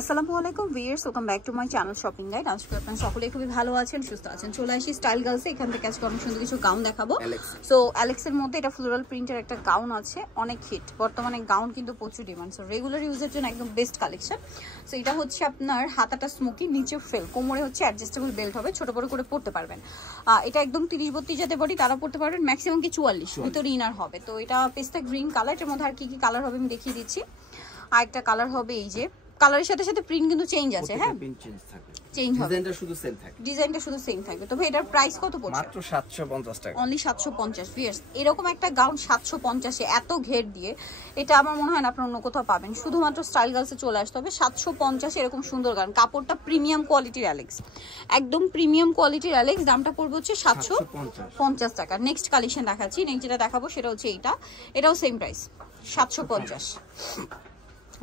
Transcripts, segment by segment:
আসসালামু আলাইকুম viewers, welcome back to my channel shopping guide. আজকে আপনারা সকলেই খুবই ভালো আছেন, সুস্থ আছেন। চলে আসি স্টাইল গার্লসে। এখান থেকে আজকে অনেক সুন্দর কিছু গাউন দেখাবো। সো অ্যালেক্সের মধ্যে এটা ফ্লোরাল প্রিন্টের একটা গাউন আছে, অনেক হিট। বর্তমানে গাউন কিন্তু প্রচুর ডিমান্ড, সো রেগুলার ইউজের জন্য একদম বেস্ট কালেকশন। সো এটা হচ্ছে আপনার হাতাটা স্মোকি, নিচে ফ্রেল, কোমরে হচ্ছে অ্যাডজাস্টেবল বেল্ট হবে, ছোট বড় করে পড়তে পারবেন। এটা একদম 30-32 যাতে বডি তারা পড়তে পারবেন, ম্যাক্সিমাম কি 44 ভিতরে ইনার হবে। তো এটা পেস্তা গ্রিন কালার, এর মধ্যে আর কি কি কালার হবে আমি দেখিয়ে দিচ্ছি। আর একটা কালার হবে এই যে, কালারের সাথে সাথে প্রিন্ট কিন্তু চেঞ্জ আছে। হ্যাঁ, প্রিন্ট চেঞ্জ থাকে, চেঞ্জ হবে, ডিজাইনটা শুধু সেম থাকবে, ডিজাইনটা শুধু সেম থাকবে। তবে এটার প্রাইস কত পড়ছে? মাত্র 750 টাকা, অনলি 750। ভিউয়ার্স, এরকম একটা গাউন 750 এ এত ঘের দিয়ে, এটা আমার মনে হয় না আপনারা অন্য কোথাও পাবেন। শুধুমাত্র স্টাইল গার্লসে চলে আসতে হবে। 750 এরকম সুন্দর গাউন, কাপড়টা প্রিমিয়াম কোয়ালিটির অ্যালেক্স, একদম প্রিমিয়াম কোয়ালিটির অ্যালেক্স। দামটা পড়বে হচ্ছে 750 টাকা। নেক্সট কালেকশন দেখাচ্ছি। নেক্সট যেটা দেখাবো সেটা হচ্ছে এইটা, এটাও সেম প্রাইস 750,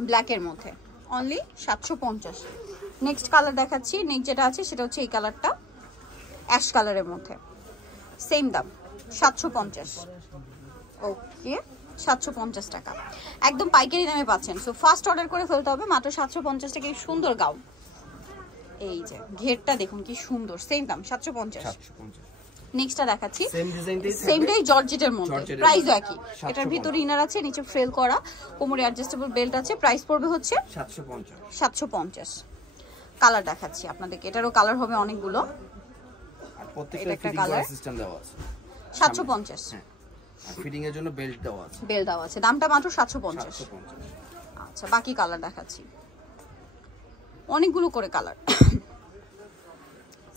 ব্ল্যাকের মধ্যে অনলি 750। নেক্সট কালার দেখাচ্ছি। নেক্সট যেটা আছে সেটা হচ্ছে এই কালারটা, অ্যাশ কালারের মধ্যে, সেম দাম 750। ওকে, 750 টাকা, একদম পাইকারি দামে পাচ্ছেন। সো ফার্স্ট অর্ডার করে ফেলতে হবে। মাত্র 750 টাকা এই সুন্দর গাউন। এই যে ঘেরটা দেখুন কি সুন্দর, সেম দাম 750। নেক্সটটা দেখাচ্ছি, সেমটাই জর্জেটের মধ্যে, প্রাইসও একই। এটার ভিতরে ইনার আছে, নিচে ফ্রেল করা, কোমরে অ্যাডজাস্টেবল বেল্ট আছে। প্রাইস পড়বে হচ্ছে 750। কালার দেখাচ্ছি আপনাদেরকে, এটারও কালার হবে অনেকগুলো। আর প্রত্যেকটা ফিটিং করার সিস্টেম দেওয়া আছে। 750, আর ফিটিং এর জন্য বেল্ট দেওয়া আছে, বেল্ট দেওয়া আছে। দামটা মাত্র 750। আচ্ছা, বাকি কালার দেখাচ্ছি, অনেকগুলো করে কালার,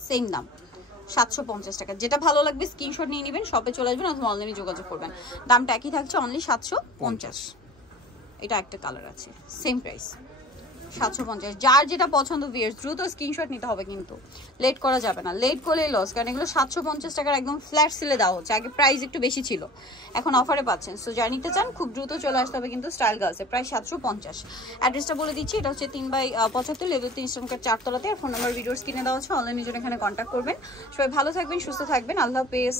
সেম দাম 750 টাকা। যেটা ভালো লাগবে স্ক্রিনশট নিয়ে নেবেন, শপে চলে আসবেন অথবা অনলাইনে যোগাযোগ করবেন। দামটা একই থাকছে, অনলি 750। এটা একটা কালার আছে, সেম প্রাইস 750। যার যেটা পছন্দ ভিউয়ার্স দ্রুত স্ক্রিনশট নিতে হবে, কিন্তু লেট করা যাবে না। লেট করলে লস, কারণ এগুলো 750 টাকার একদম ফ্ল্যাট সেলে দেওয়া হচ্ছে। আগে প্রাইস একটু বেশি ছিল, এখন অফারে পাচ্ছেন। সো যারা নিতে চান খুব দ্রুত চলে আসতে হবে কিন্তু স্টাইল গার্লসে। প্রায় 750। অ্যাড্রেসটা বলে দিচ্ছি, এটা হচ্ছে 3/75 লেভেল 3 স্টোনকার 4 তলাতে। আর ফোন নাম্বার ভিডিওস কিনে দেওয়া হচ্ছে, অনলাইনে জন্য এখানে কন্ট্যাক্ট করবেন। সবাই ভালো থাকবেন, সুস্থ থাকবেন, আল্লাহ হাফেজ।